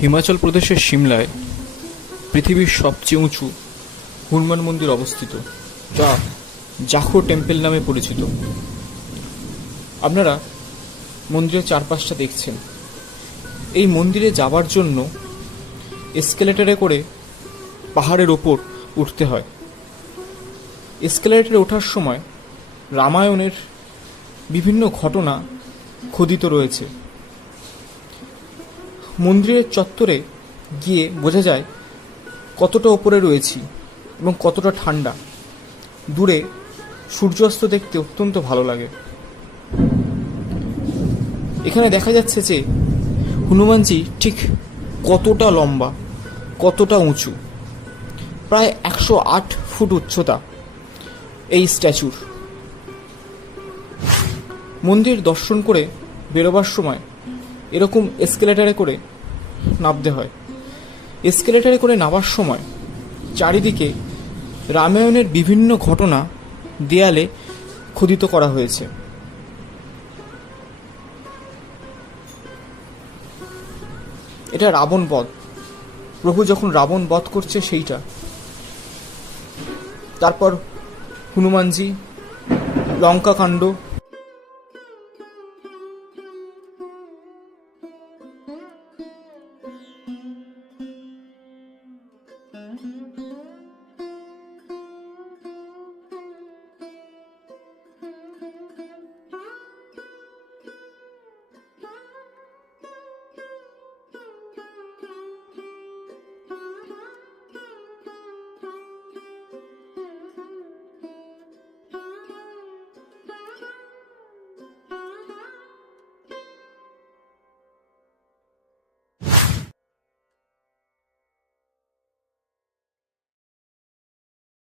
হিমাচল প্রদেশের সিমলায় পৃথিবীর সবচেয়ে উঁচু হনুমান মন্দির অবস্থিত, যা জাখো টেম্পল নামে পরিচিত। আপনারা মন্দিরের চারপাশটা দেখছেন। এই মন্দিরে যাবার জন্য এসকেলেটরে করে পাহাড়ের ওপর উঠতে হয়। এসকেলেটরে ওঠার সময় রামায়ণের বিভিন্ন ঘটনা খোদিত রয়েছে। মন্দিরের চত্বরে গিয়ে বোঝা যায় কতটা ওপরে রয়েছি এবং কতটা ঠান্ডা। দূরে সূর্যাস্ত দেখতে অত্যন্ত ভালো লাগে। এখানে দেখা যাচ্ছে যে হনুমানজি ঠিক কতটা লম্বা, কতটা উঁচু। প্রায় 108 ফুট উচ্চতা এই স্ট্যাচুর। মন্দির দর্শন করে বেরোবার সময় এরকম এসকেলেটারে করে নামতে হয়। এসকেলেটারে করে নামার সময় চারিদিকে রামায়ণের বিভিন্ন ঘটনা দেয়ালে খোদিত করা হয়েছে। এটা রাবণ বধ, প্রভু যখন রাবণ বধ করছে সেইটা। তারপর হনুমানজি লঙ্কা কাণ্ড